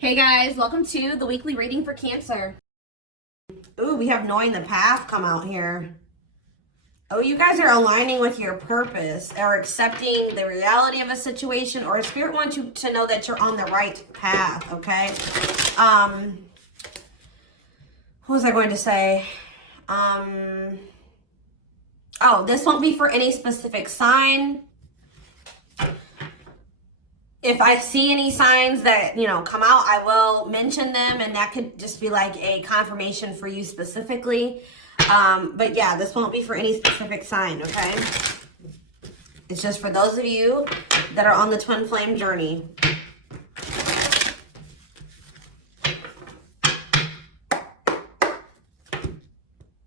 Hey guys, welcome to the weekly reading for Cancer. Ooh, we have knowing the path come out here. Oh, you guys are aligning with your purpose or accepting the reality of a situation, or Spirit wants you to know that you're on the right path, okay? What was I going to say? Oh, this won't be for any specific sign. If I see any signs that, come out, I will mention them, and that could just be like a confirmation for you specifically. But yeah, this won't be for any specific sign, okay? It's just for those of you that are on the twin flame journey.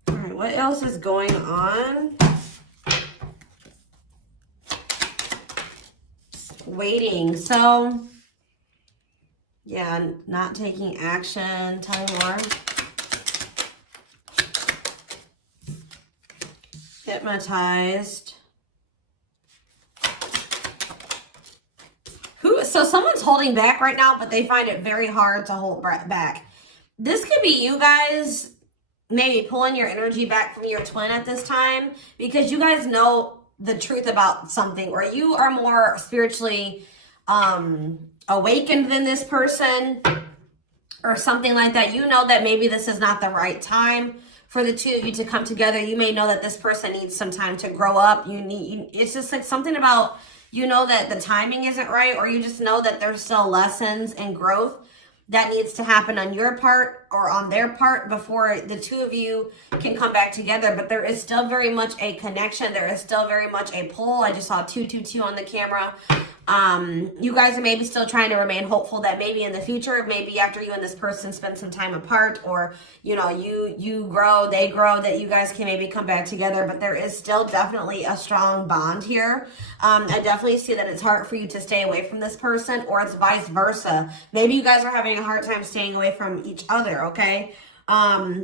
All right, what else is going on? Waiting. So, yeah, not taking action. Tell me more. Hypnotized. So someone's holding back right now, but they find it very hard to hold back. This could be you guys maybe pulling your energy back from your twin at this time, because you guys know the truth about something, or you are more spiritually awakened than this person or something like that. You know that maybe this is not the right time for the two of you to come together. You may know that this person needs some time to grow up. It's just like something about, that the timing isn't right, or you just know that there's still lessons and growth that needs to happen on your part or on their part before the two of you can come back together. But there is still very much a connection. There is still very much a pull. I just saw 222 on the camera. You guys are maybe still trying to remain hopeful that maybe in the future, maybe after you and this person spend some time apart, or you grow, they grow, that you guys can maybe come back together. But there is still definitely a strong bond here. I definitely see that it's hard for you to stay away from this person, or it's vice versa. Maybe you guys are having a hard time staying away from each other, okay? Yeah,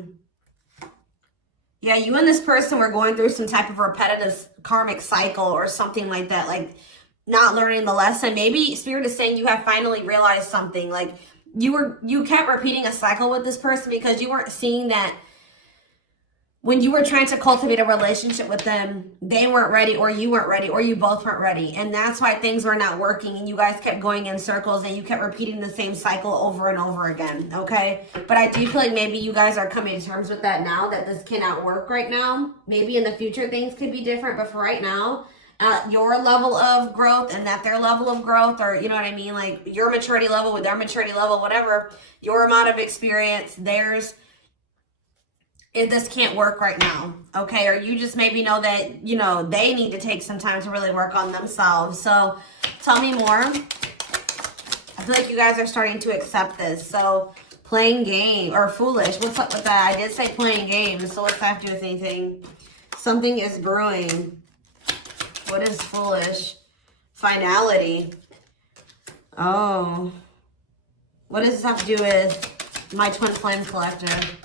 you and this person were going through some type of repetitive karmic cycle or something like that, like not learning the lesson. Maybe Spirit is saying you have finally realized something. Like you kept repeating a cycle with this person because you weren't seeing that when you were trying to cultivate a relationship with them, they weren't ready, or you weren't ready, or you both weren't ready. And that's why things were not working, and you guys kept going in circles, and you kept repeating the same cycle over and over again, okay? But I do feel like maybe you guys are coming to terms with that now, that this cannot work right now. Maybe in the future things could be different, but for right now, your level of growth and that their level of growth, or you know what I mean, like your maturity level with their maturity level, whatever, your amount of experience, theirs, this can't work right now, okay? Or you just maybe know that, they need to take some time to really work on themselves. So tell me more. I feel like you guys are starting to accept this. So playing game or foolish, what's up with that? I did say playing games, so what's that have to do with anything? Something is brewing. What is foolish? Finality. Oh. What does this have to do with my twin flame collective?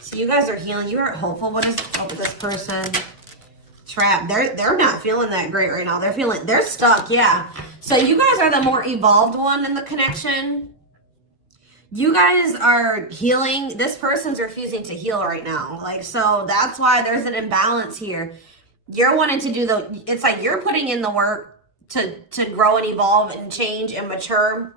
So you guys are healing. You are hopeful. What is up with this person? Trapped. They're not feeling that great right now. They're stuck. Yeah. So you guys are the more evolved one in the connection. You guys are healing. This person's refusing to heal right now. So that's why there's an imbalance here. You're wanting to do it's like you're putting in the work to grow and evolve and change and mature.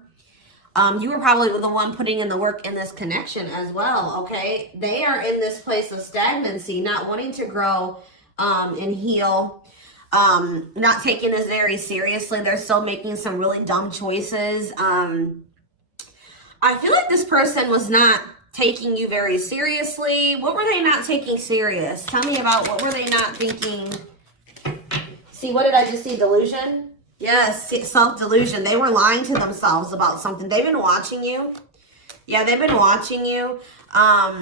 You were probably the one putting in the work in this connection as well, okay? They are in this place of stagnancy, not wanting to grow and heal, not taking this very seriously. They're still making some really dumb choices. I feel like this person was not taking you very seriously. What were they not taking serious? Tell me about what were they not thinking? See, what did I just see? Delusion? Yes, self-delusion. They were lying to themselves about something. They've been watching you. Yeah, they've been watching you. Or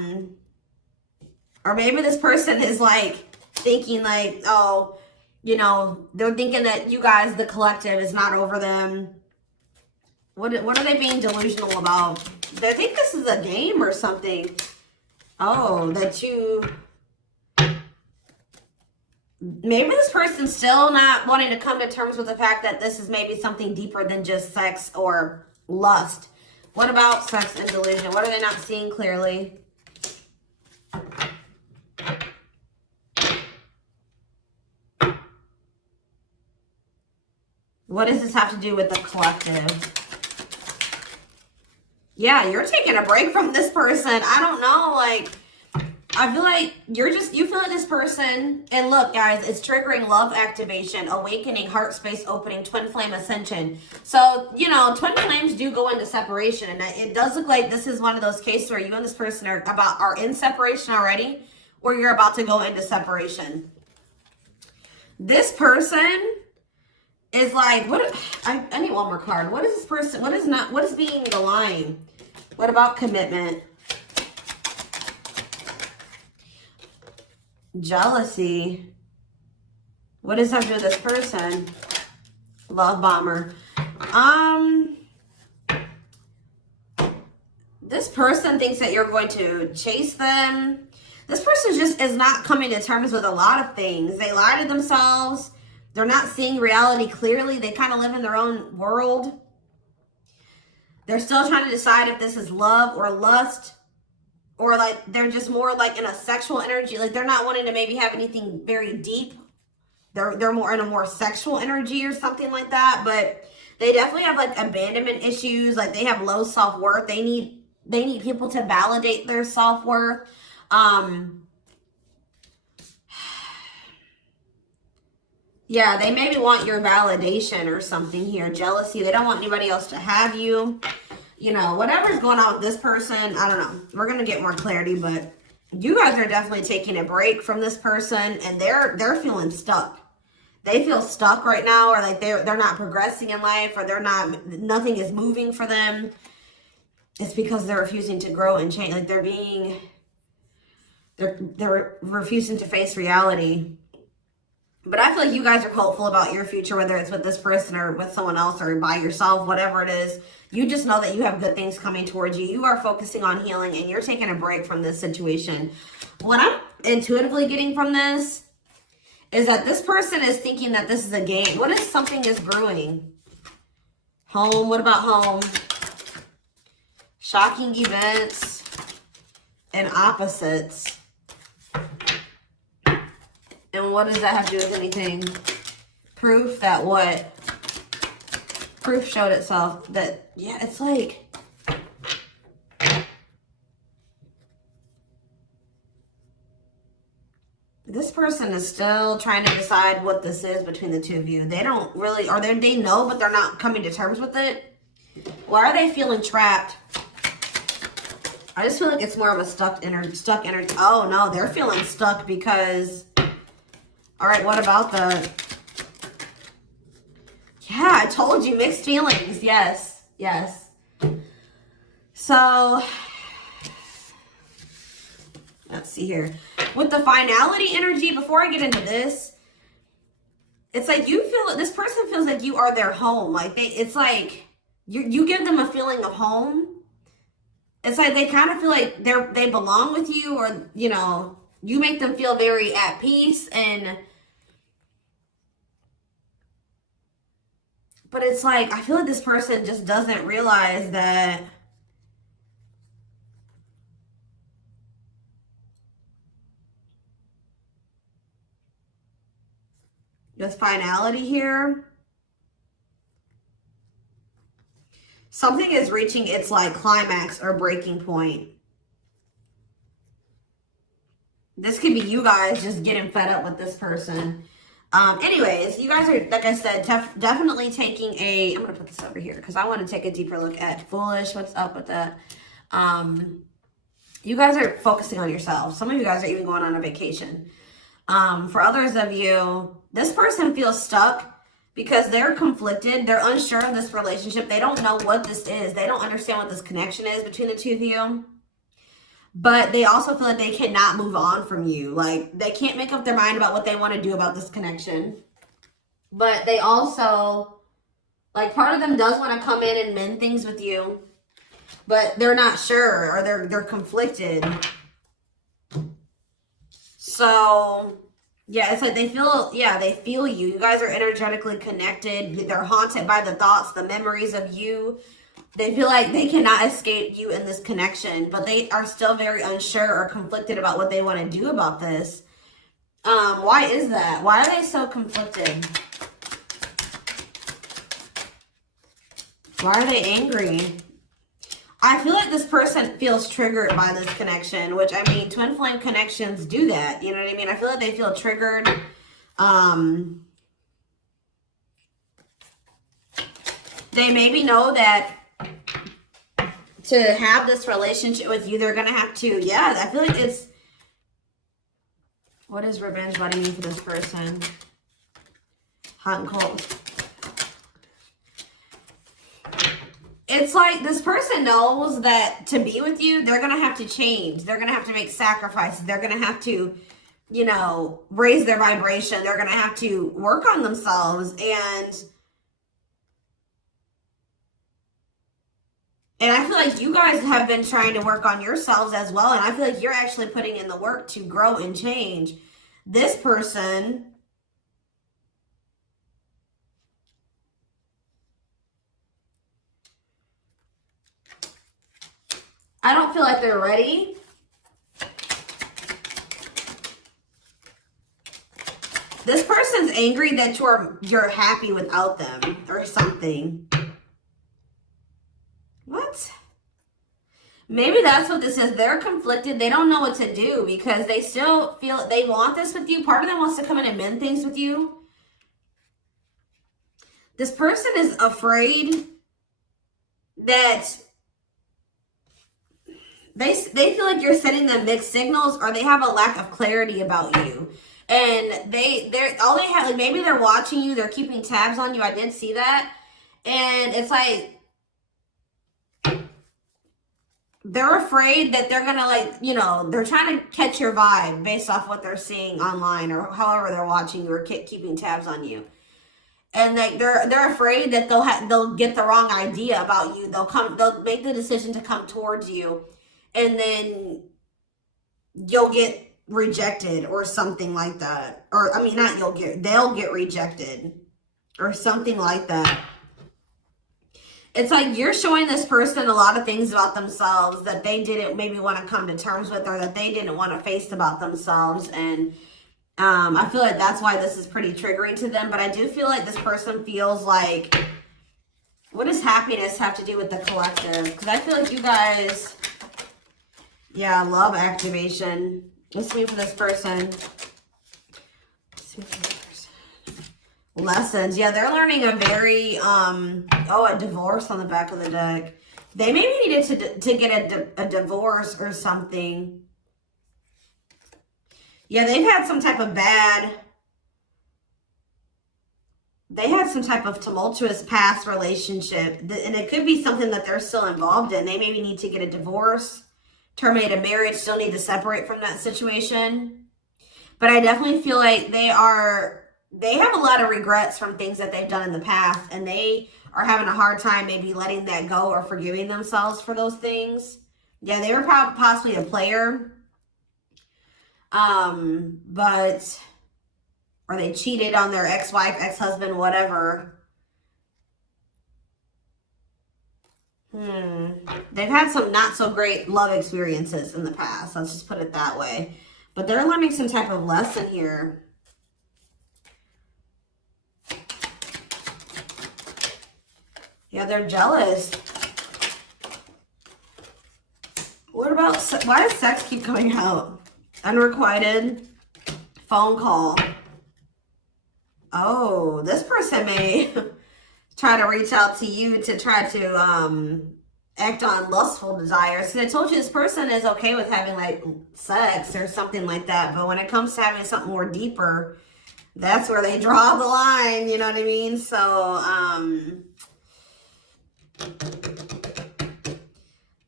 maybe this person is thinking oh, they're thinking that you guys, the collective, is not over them. What are they being delusional about? They think this is a game or something. Oh, that you... maybe this person's still not wanting to come to terms with the fact that this is maybe something deeper than just sex or lust. What about sex and delusion? What are they not seeing clearly? What does this have to do with the collective? Yeah, you're taking a break from this person. I don't know, like, I feel like you feel like this person, and look, guys, it's triggering love activation, awakening, heart space opening, twin flame ascension. So, you know, twin flames do go into separation, and it does look like this is one of those cases where you and this person are in separation already, or you're about to go into separation. This person is like, I need one more card. What is this person, what is being the line? What about commitment? Jealousy. What does that do with this person? Love bomber. This person thinks that you're going to chase them. This person just is not coming to terms with a lot of things. They lie to themselves. They're not seeing reality clearly. They kind of live in their own world. They're still trying to decide if this is love or lust. Or like they're just more like in a sexual energy. Like they're not wanting to maybe have anything very deep. They're more in a more sexual energy or something like that. But they definitely have like abandonment issues. Like they have low self-worth. They need people to validate their self-worth. Yeah, they maybe want your validation or something here. Jealousy. They don't want anybody else to have you. You know, whatever's going on with this person, I don't know. We're going to get more clarity, but you guys are definitely taking a break from this person, and they're feeling stuck. They feel stuck right now, or like they're not progressing in life, or nothing is moving for them. It's because they're refusing to grow and change. Like they're refusing to face reality. But I feel like you guys are hopeful about your future, whether it's with this person or with someone else or by yourself, whatever it is. You just know that you have good things coming towards you. You are focusing on healing, and you're taking a break from this situation. What I'm intuitively getting from this is that this person is thinking that this is a game. What if something is brewing? Home. What about home? Shocking events and opposites. And what does that have to do with anything? Proof that what? Proof showed itself that, yeah, it's like, this person is still trying to decide what this is between the two of you. They don't really, or they know, but they're not coming to terms with it. Why are they feeling trapped? I just feel like it's more of a stuck energy. Oh no, they're feeling stuck because, all right, what about the, yeah, I told you, mixed feelings. Yes, yes. So, let's see here. With the finality energy, before I get into this, it's like you feel, this person feels like you are their home. Like it's like you give them a feeling of home. It's like they kind of feel like they belong with you, or, you know, you make them feel very at peace. But it's like, I feel like this person just doesn't realize that with finality here, something is reaching its like climax or breaking point. This could be you guys just getting fed up with this person. Anyways, you guys are, like I said, definitely taking a, I'm going to put this over here because I want to take a deeper look at foolish. What's up with that? You guys are focusing on yourselves. Some of you guys are even going on a vacation. For others of you, this person feels stuck because they're conflicted. They're unsure of this relationship. They don't know what this is. They don't understand what this connection is between the two of you. But they also feel like they cannot move on from you. Like, they can't make up their mind about what they want to do about this connection. But they also, like, part of them does want to come in and mend things with you. But they're not sure, or they're conflicted. So, yeah, it's like they feel you. You guys are energetically connected. They're haunted by the thoughts, the memories of you. They feel like they cannot escape you in this connection, but they are still very unsure or conflicted about what they want to do about this. Why is that? Why are they so conflicted? Why are they angry? I feel like this person feels triggered by this connection, which, I mean, twin flame connections do that. You know what I mean? I feel like they feel triggered. They maybe know that to have this relationship with you, they're going to have to, yeah, I feel like it's, what does revenge body mean for this person? Hot and cold. It's like this person knows that to be with you, they're going to have to change. They're going to have to make sacrifices. They're going to have to, you know, raise their vibration. They're going to have to work on themselves. And I feel like you guys have been trying to work on yourselves as well. And I feel like you're actually putting in the work to grow and change. This person, I don't feel like they're ready. This person's angry that you're happy without them or something. What? Maybe that's what this is. They're conflicted. They don't know what to do because they still feel they want this with you. Part of them wants to come in and mend things with you. This person is afraid that they feel like you're sending them mixed signals, or they have a lack of clarity about you. And they're all they have, like, maybe they're watching you, they're keeping tabs on you. I did see that. And it's like they're afraid that they're gonna, like, you know, they're trying to catch your vibe based off what they're seeing online or however they're watching you or keeping tabs on you. And like they're afraid that they'll get the wrong idea about you. They'll make the decision to come towards you, and then you'll get rejected or something like that. Or I mean, they'll get rejected or something like that. It's like you're showing this person a lot of things about themselves that they didn't maybe want to come to terms with, or that they didn't want to face about themselves. And I feel like that's why this is pretty triggering to them. But I do feel like this person feels like, what does happiness have to do with the collective? Because I feel like you guys, yeah, love activation. Let's see for this person. Let's see for this person. Lessons. Yeah, they're learning a very, a divorce on the back of the deck. They maybe needed to get a divorce or something. Yeah, they had some type of tumultuous past relationship. And it could be something that they're still involved in. They maybe need to get a divorce, terminate a marriage, still need to separate from that situation. But I definitely feel like they have a lot of regrets from things that they've done in the past. And they are having a hard time maybe letting that go or forgiving themselves for those things. Yeah, they were possibly a player. Or they cheated on their ex-wife, ex-husband, whatever. They've had some not so great love experiences in the past. Let's just put it that way. But they're learning some type of lesson here. Yeah, they're jealous. What about, why does sex keep coming out? Unrequited phone call. Oh, this person may try to reach out to you to try to act on lustful desires. So I told you this person is okay with having like sex or something like that. But when it comes to having something more deeper, that's where they draw the line. You know what I mean? So,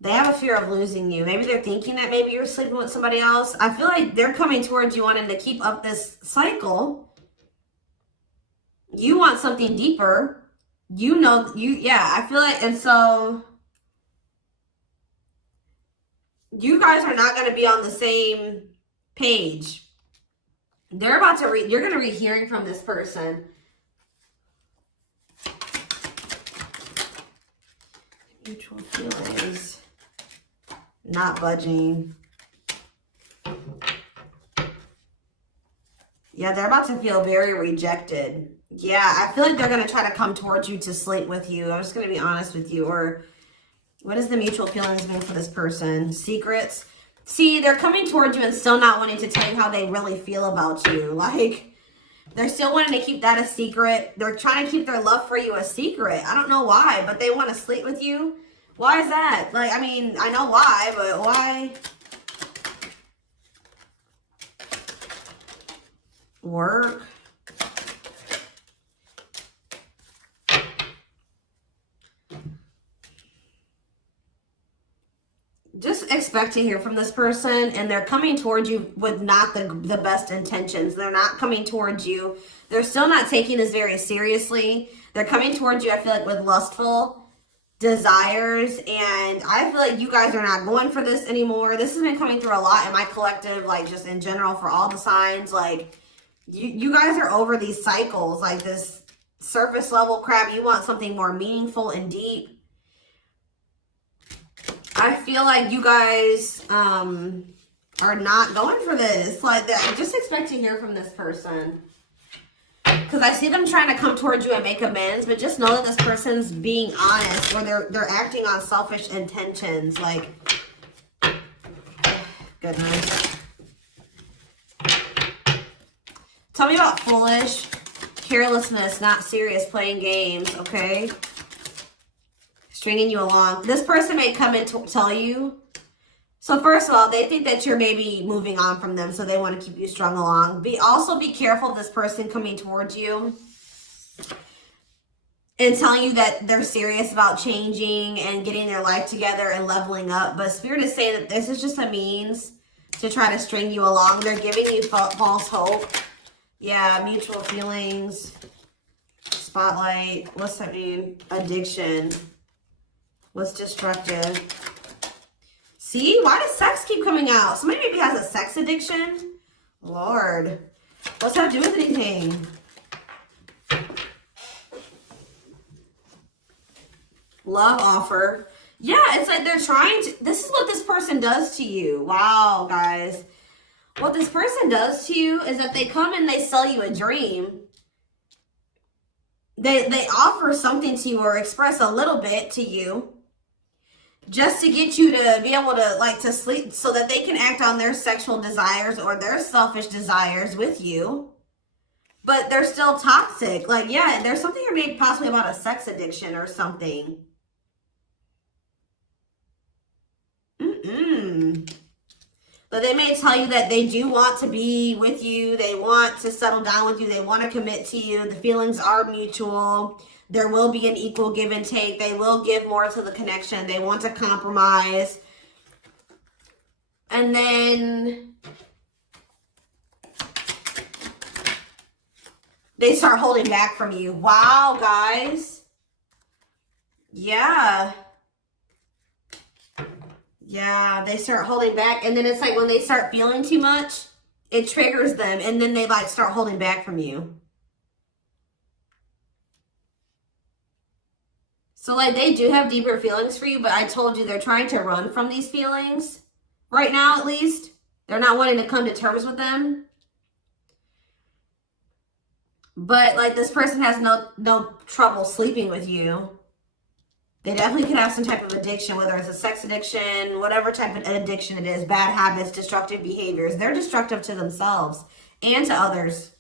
they have a fear of losing you. Maybe they're thinking that maybe you're sleeping with somebody else. I feel like they're coming towards you wanting to keep up this cycle. You want something deeper. I feel like, and so you guys are not going to be on the same page. You're going to be hearing from this person. Mutual feelings. Not budging. Yeah, they're about to feel very rejected. Yeah, I feel like they're going to try to come towards you to sleep with you. I'm just going to be honest with you. Or what does the mutual feelings mean for this person? Secrets. See, they're coming towards you and still not wanting to tell you how they really feel about you. Like, they're still wanting to keep that a secret. They're trying to keep their love for you a secret. I don't know why, but they want to sleep with you. Why is that? Like, I mean, I know why, but why? Work. Just expect to hear from this person, and they're coming towards you with not the best intentions. They're not coming towards you. They're still not taking this very seriously. They're coming towards you, I feel like, with lustful desires, and I feel like you guys are not going for this anymore. This has been coming through a lot in my collective, like just in general for all the signs. Like, you guys are over these cycles, like this surface level crap. You want something more meaningful and deep. I feel like you guys are not going for this. Like, just expect to hear from this person. Because I see them trying to come towards you and make amends, but just know that this person's being honest, or they're acting on selfish intentions. Like, goodness. Tell me about foolish, carelessness, not serious, playing games, okay? Stringing you along. This person may come and tell you. So first of all, they think that you're maybe moving on from them, so they want to keep you strung along. Also be careful of this person coming towards you and telling you that they're serious about changing and getting their life together and leveling up. But Spirit is saying that this is just a means to try to string you along. They're giving you false hope. Yeah, mutual feelings. Spotlight. What's that mean? Addiction. What's destructive? See? Why does sex keep coming out? Somebody maybe has a sex addiction? Lord. What's that do with anything? Love offer. Yeah, it's like they're trying to... This is what this person does to you. Wow, guys. What this person does to you is that they come and they sell you a dream. They offer something to you or express a little bit to you just to get you to be able to, like, to sleep so that they can act on their sexual desires or their selfish desires with you. But they're still toxic. Like, yeah, there's something here maybe possibly about a sex addiction or something. But they may tell you that they do want to be with you. They want to settle down with you. They want to commit to you. The feelings are mutual. There will be an equal give and take. They will give more to the connection. They want to compromise. And then they start holding back from you. Wow, guys. Yeah. Yeah, they start holding back. And then it's like when they start feeling too much, it triggers them. And then they like start holding back from you. So like they do have deeper feelings for you, but I told you they're trying to run from these feelings. Right now, at least. They're not wanting to come to terms with them. But like this person has no trouble sleeping with you. They definitely could have some type of addiction, whether it's a sex addiction, whatever type of addiction it is, bad habits, destructive behaviors. They're destructive to themselves and to others.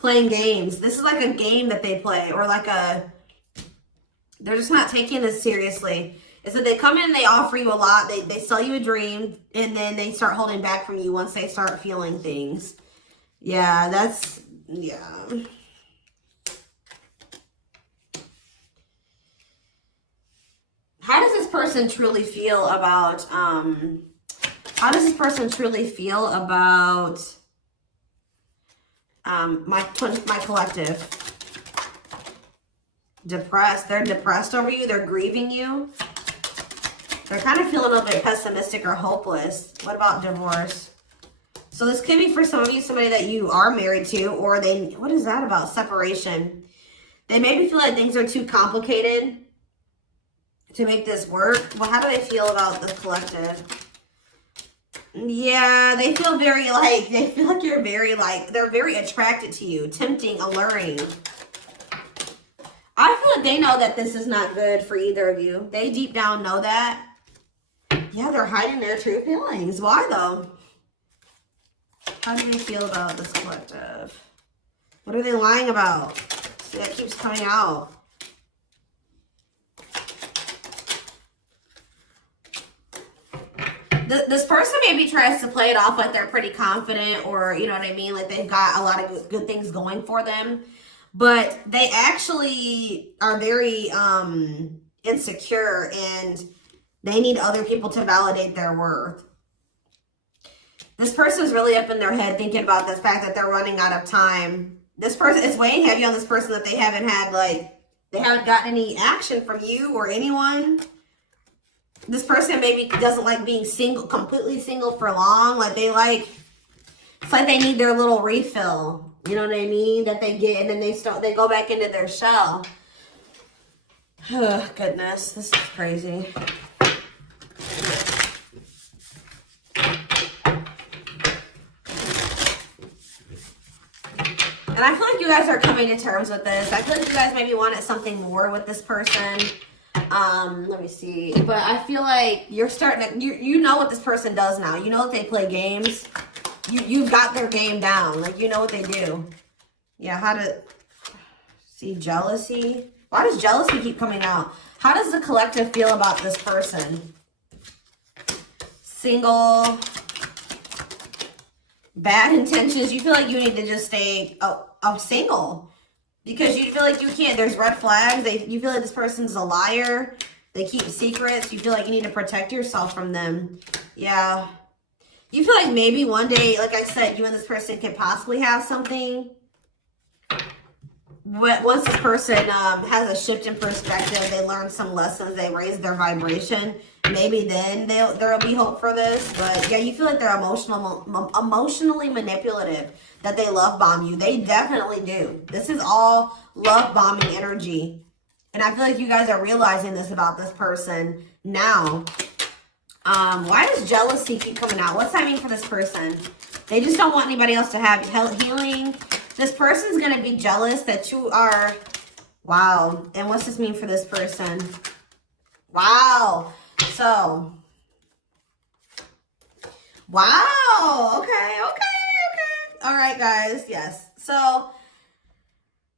Playing games. This is like a game that they play, or like they're just not taking this seriously. It's that they come in, they offer you a lot, they sell you a dream, and then they start holding back from you once they start feeling things. Yeah, yeah. How does this person truly feel about, my collective? Depressed. They're depressed over you. They're grieving you. They're kind of feeling a little bit pessimistic or hopeless. What about divorce? So this could be for some of you, somebody that you are married to, or what is that about? Separation. They maybe feel like things are too complicated to make this work. Well, how do they feel about the collective? Yeah, they feel very like, they feel like you're very like, they're very attracted to you, tempting, alluring. I feel like they know that this is not good for either of you. They deep down know that. Yeah, they're hiding their true feelings. Why though? How do they feel about this collective? What are they lying about? See, that keeps coming out. This person maybe tries to play it off like they're pretty confident, or you know what I mean, like they've got a lot of good things going for them, but they actually are very insecure, and they need other people to validate their worth. This person's really up in their head thinking about the fact that they're running out of time. This person is weighing heavy on this person that they haven't had, like, they haven't gotten any action from you or anyone. This person maybe doesn't like being single, completely single for long. Like they like, it's like they need their little refill. You know what I mean? That they get, and then they go back into their shell. Oh, goodness, this is crazy. And I feel like you guys are coming to terms with this. I feel like you guys maybe wanted something more with this person. Let me see. But I feel like you're starting to, you know what this person does now. You know that they play games. You've got their game down. Like, you know what they do. Yeah, how to see jealousy. Why does jealousy keep coming out? How does the collective feel about this person? Single. Bad intentions. You feel like you need to just stay single. Because you feel like you can't, there's red flags. You feel like this person's a liar. They keep secrets. You feel like you need to protect yourself from them. Yeah. You feel like maybe one day, like I said, you and this person could possibly have something. Once this person has a shift in perspective, they learn some lessons, they raise their vibration, maybe then there'll be hope for this. But yeah, you feel like they're emotionally manipulative, that they love bomb you. They definitely do. This is all love bombing energy. And I feel like you guys are realizing this about this person now. Why does jealousy keep coming out? What's that mean for this person? They just don't want anybody else to have healing. This person's going to be jealous that you are... Wow. And what's this mean for this person? Wow. So... Wow. Okay. All right, guys. Yes. So...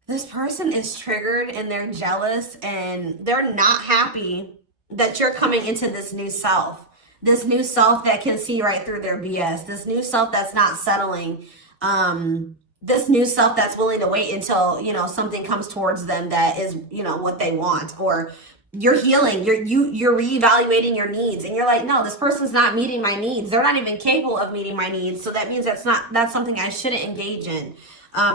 This person is triggered and they're jealous and they're not happy that you're coming into this new self. This new self that can see right through their BS. This new self that's not settling. This new self that's willing to wait until, you know, something comes towards them that is, you know, what they want. Or you're healing. You're reevaluating your needs. And you're like, no, this person's not meeting my needs. They're not even capable of meeting my needs. So that means that's something I shouldn't engage in.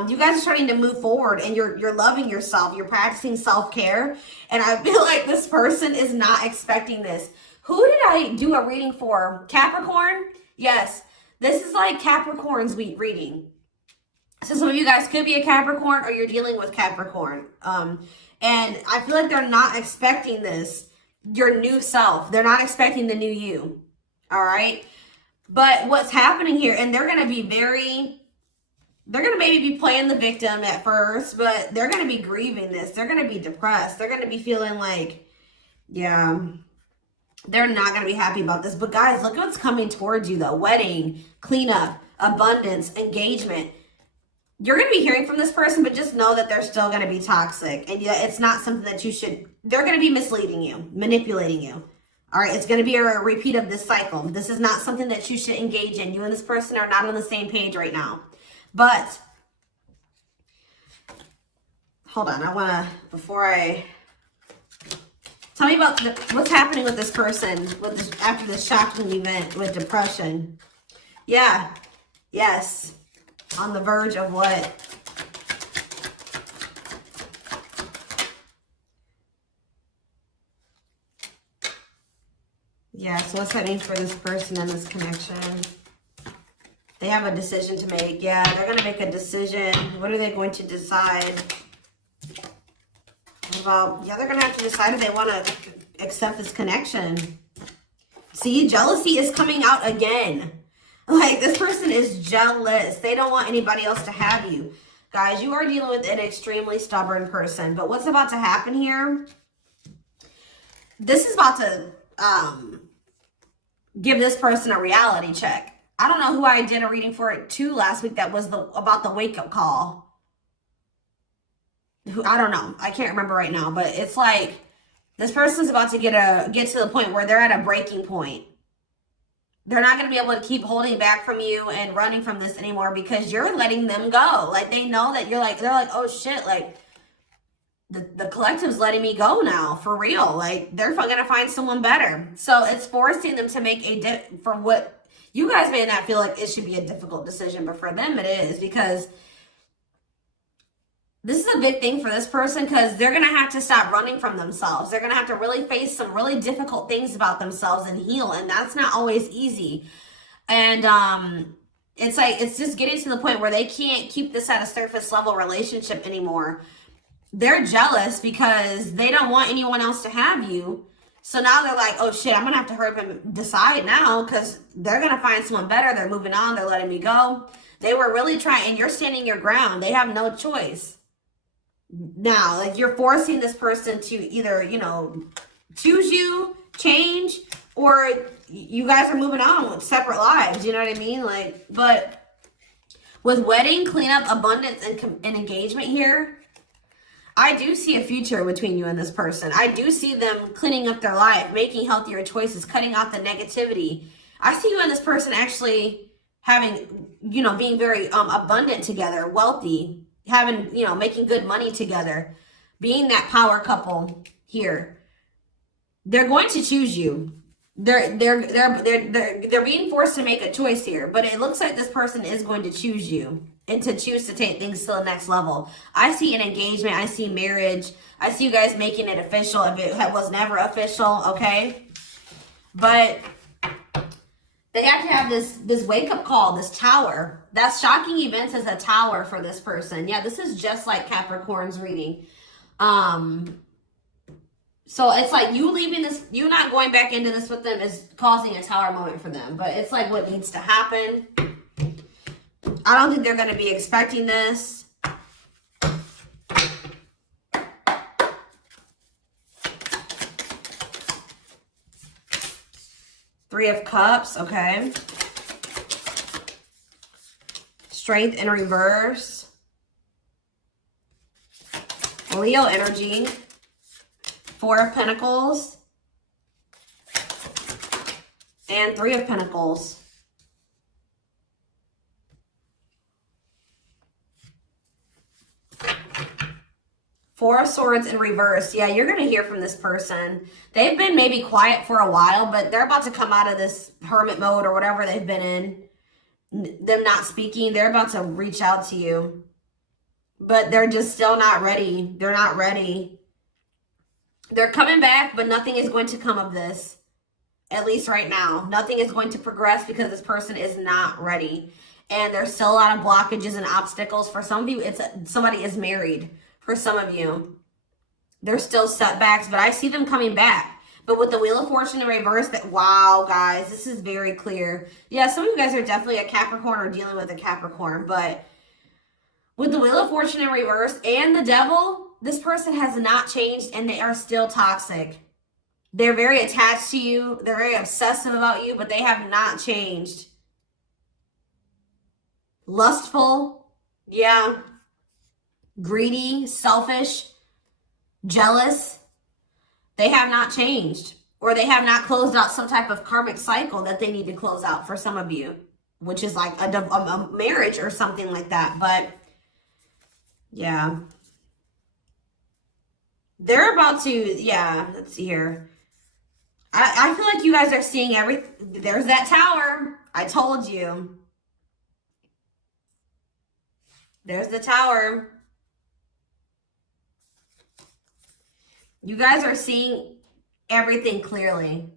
You guys are starting to move forward and you're loving yourself. You're practicing self-care. And I feel like this person is not expecting this. Who did I do a reading for? Capricorn? Yes. This is like Capricorn's week reading. So some of you guys could be a Capricorn or you're dealing with Capricorn. And I feel like they're not expecting this. Your new self. They're not expecting the new you. All right? But what's happening here, and they're going to be they're going to maybe be playing the victim at first, but they're going to be grieving this. They're going to be depressed. They're going to be feeling like, yeah, they're not going to be happy about this. But guys, look what's coming towards you though. Wedding, cleanup, abundance, engagement. You're going to be hearing from this person, but just know that they're still going to be toxic. And yeah, it's not something that you should, they're going to be misleading you, manipulating you. All right, it's going to be a repeat of this cycle. This is not something that you should engage in. You and this person are not on the same page right now. But, hold on, I want to, before I, tell me about what's happening with this person with this, after this shocking event with depression. Yeah, yes, on the verge of what? Yeah, so what's that mean for this person and this connection? They have a decision to make. Yeah, they're going to make a decision. What are they going to decide? About, yeah, they're going to have to decide if they want to accept this connection. See, jealousy is coming out again. Like, this person is jealous. They don't want anybody else to have you. Guys, you are dealing with an extremely stubborn person. But what's about to happen here? This is about to give this person a reality check. I don't know who I did a reading for it too last week that was about the wake-up call. I don't know. I can't remember right now. But it's like this person's about to get to the point where they're at a breaking point. They're not going to be able to keep holding back from you and running from this anymore because you're letting them go. Like, they know that they're like, oh shit, like, the collective's letting me go now, for real. Like, they're going to find someone better. So it's forcing them to make for what you guys may not feel like it should be a difficult decision, but for them it is, because this is a big thing for this person, because they're going to have to stop running from themselves. They're going to have to really face some really difficult things about themselves and heal. And that's not always easy. And it's like, it's just getting to the point where they can't keep this at a surface level relationship anymore. They're jealous because they don't want anyone else to have you. So now they're like, oh shit, I'm going to have to hurry up and decide now, because they're going to find someone better. They're moving on. They're letting me go. They were really trying, and you're standing your ground. They have no choice. Now, like, you're forcing this person to either, you know, choose you, change, or you guys are moving on with separate lives. You know what I mean? Like, but with wedding, cleanup, abundance, and engagement here, I do see a future between you and this person. I do see them cleaning up their life, making healthier choices, cutting out the negativity. I see you and this person actually having, you know, being very abundant together, wealthy, having, you know, making good money together, being that power couple here. They're going to choose you. They're being forced to make a choice here, but it looks like this person is going to choose you and to choose to take things to the next level. I see an engagement. I see marriage. I see you guys making it official if it was never official, okay? But they have to have this wake-up call, this tower. That's shocking events as a tower for this person. Yeah, this is just like Capricorn's reading. So it's like you leaving this, you not going back into this with them is causing a tower moment for them. But it's like what needs to happen. I don't think they're going to be expecting this. Three of Cups, okay. Strength in reverse. Leo energy. Four of Pentacles. And Three of Pentacles. Four of Swords in reverse. Yeah, you're going to hear from this person. They've been maybe quiet for a while, but they're about to come out of this hermit mode or whatever they've been in. Them not speaking. They're about to reach out to you. But they're just still not ready. They're not ready. They're coming back, but nothing is going to come of this. At least right now. Nothing is going to progress because this person is not ready. And there's still a lot of blockages and obstacles. For some of you, somebody is married. For some of you, there's still setbacks, but I see them coming back. But with the Wheel of Fortune in reverse, wow, guys, this is very clear. Yeah, some of you guys are definitely a Capricorn or dealing with a Capricorn, but with the Wheel of Fortune in reverse and the Devil, this person has not changed and they are still toxic. They're very attached to you. They're very obsessive about you, but they have not changed. Lustful, yeah. Greedy, selfish, jealous. They have not changed, or they have not closed out some type of karmic cycle that they need to close out for some of you, which is like a marriage or something like that. But yeah, they're about to, yeah, let's see here. I feel like you guys are seeing everything. There's that tower. I told you. There's the tower. You guys are seeing everything clearly.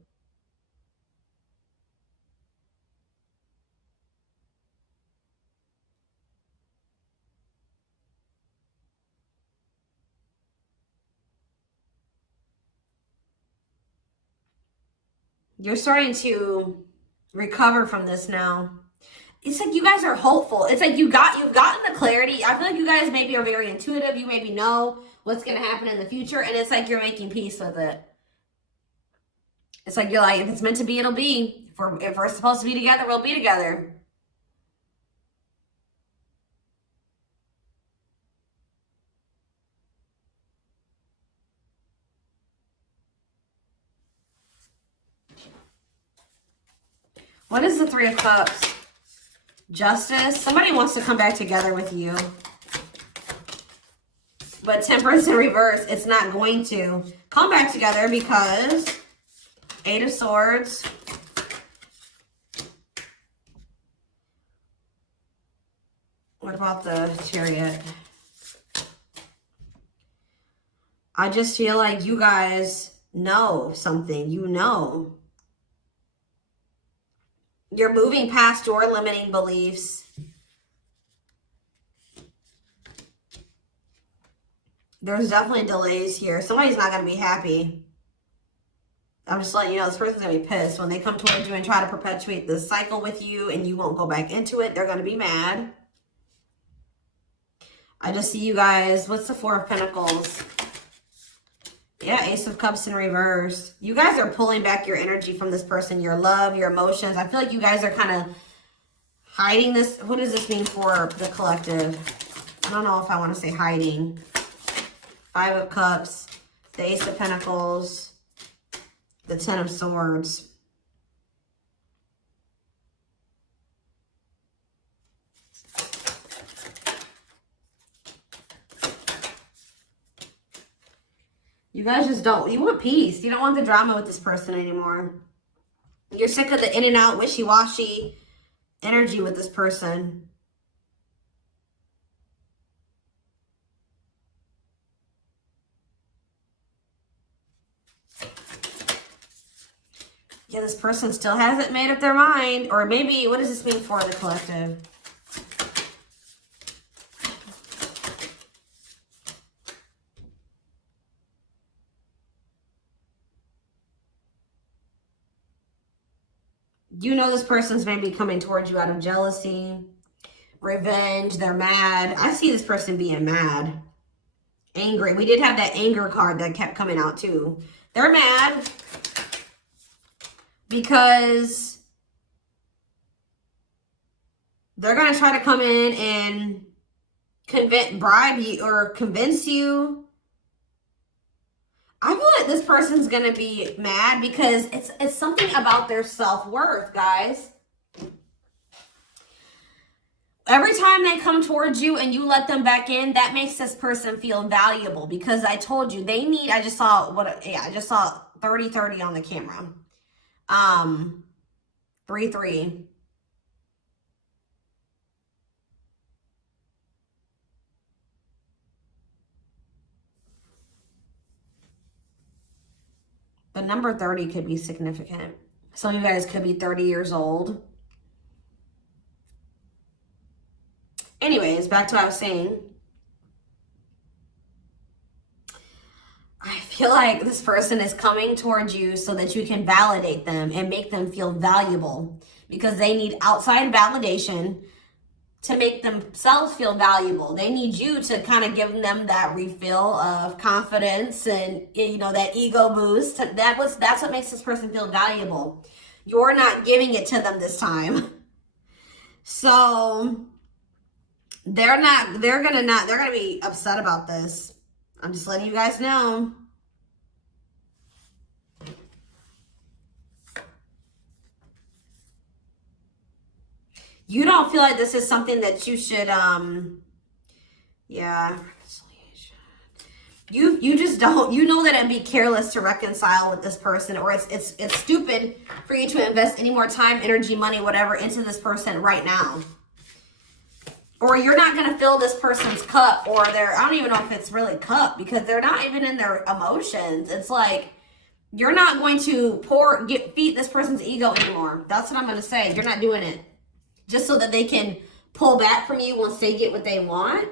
You're starting to recover from this now. It's like you guys are hopeful. It's like you've gotten the clarity. I feel like you guys maybe are very intuitive. You maybe know what's going to happen in the future. And it's like you're making peace with it. It's like you're like, if it's meant to be, it'll be. If we're supposed to be together, we'll be together. What is the Three of Cups? Justice. Somebody wants to come back together with you. But Temperance in reverse, it's not going to come back together because Eight of Swords. What about the Chariot? I just feel like you guys know something. You know. You're moving past your limiting beliefs. There's definitely delays here. Somebody's not going to be happy. I'm just letting you know this person's going to be pissed. When they come towards you and try to perpetuate this cycle with you and you won't go back into it, they're going to be mad. I just see you guys. What's the Four of Pentacles? Yeah, Ace of Cups in reverse. You guys are pulling back your energy from this person, your love, your emotions. I feel like you guys are kind of hiding this. What does this mean for the collective? I don't know if I want to say hiding. Five of Cups, the Ace of Pentacles, the Ten of Swords. You guys just don't, you want peace. You don't want the drama with this person anymore. You're sick of the in and out, wishy-washy energy with this person. Yeah, this person still hasn't made up their mind. Or maybe, what does this mean for the collective? You know this person's maybe coming towards you out of jealousy, revenge. They're mad. I see this person being mad, angry. We did have that anger card that kept coming out too. They're mad because they're going to try to come in and bribe you or convince you. I feel like this person's going to be mad because it's something about their self-worth, guys. Every time they come towards you and you let them back in, that makes this person feel valuable because I told you they need, I just saw 30-30 on the camera. 3-3. The number 30 could be significant. Some of you guys could be 30 years old. Anyways, back to what I was saying. I feel like this person is coming towards you so that you can validate them and make them feel valuable because they need outside validation to make themselves feel valuable. They need you to kind of give them that refill of confidence and, you know, that ego boost. That's what makes this person feel valuable. You're not giving it to them this time. So they're gonna be upset about this. I'm just letting you guys know. You don't feel like this is something that you should, yeah. You just don't, you know that it'd be careless to reconcile with this person, or it's stupid for you to invest any more time, energy, money, whatever into this person right now. Or you're not going to fill this person's cup, or I don't even know if it's really cup because they're not even in their emotions. It's like, you're not going to feed this person's ego anymore. That's what I'm going to say. You're not doing it. Just so that they can pull back from you once they get what they want.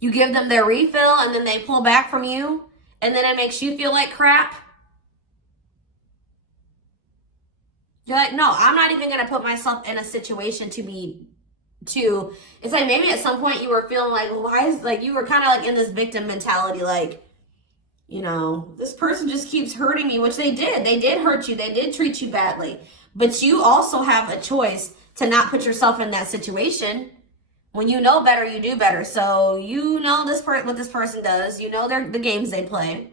You give them their refill and then they pull back from you. And then it makes you feel like crap. You're like, no, I'm not even gonna put myself in a situation it's like maybe at some point you were feeling like, well, why is, like, you were kind of like in this victim mentality, like, you know, this person just keeps hurting me, which they did hurt you, they did treat you badly, but you also have a choice to not put yourself in that situation. When you know better, you do better. So you know what this person does, you know the games they play.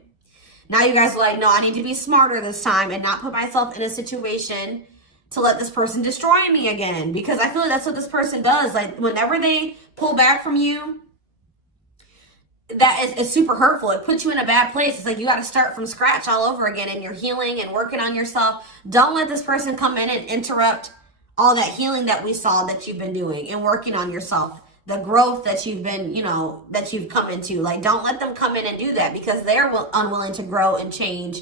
Now you guys are like, no, I need to be smarter this time and not put myself in a situation to let this person destroy me again, because I feel like that's what this person does. Like, whenever they pull back from you, that is super hurtful. It puts you in a bad place. It's like you got to start from scratch all over again, and you're healing and working on yourself. Don't let this person come in and interrupt all that healing that we saw that you've been doing and working on yourself, the growth that you've been, that you've come into. Like, don't let them come in and do that, because they're unwilling to grow and change,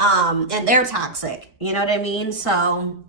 and they're toxic. You know what I mean? So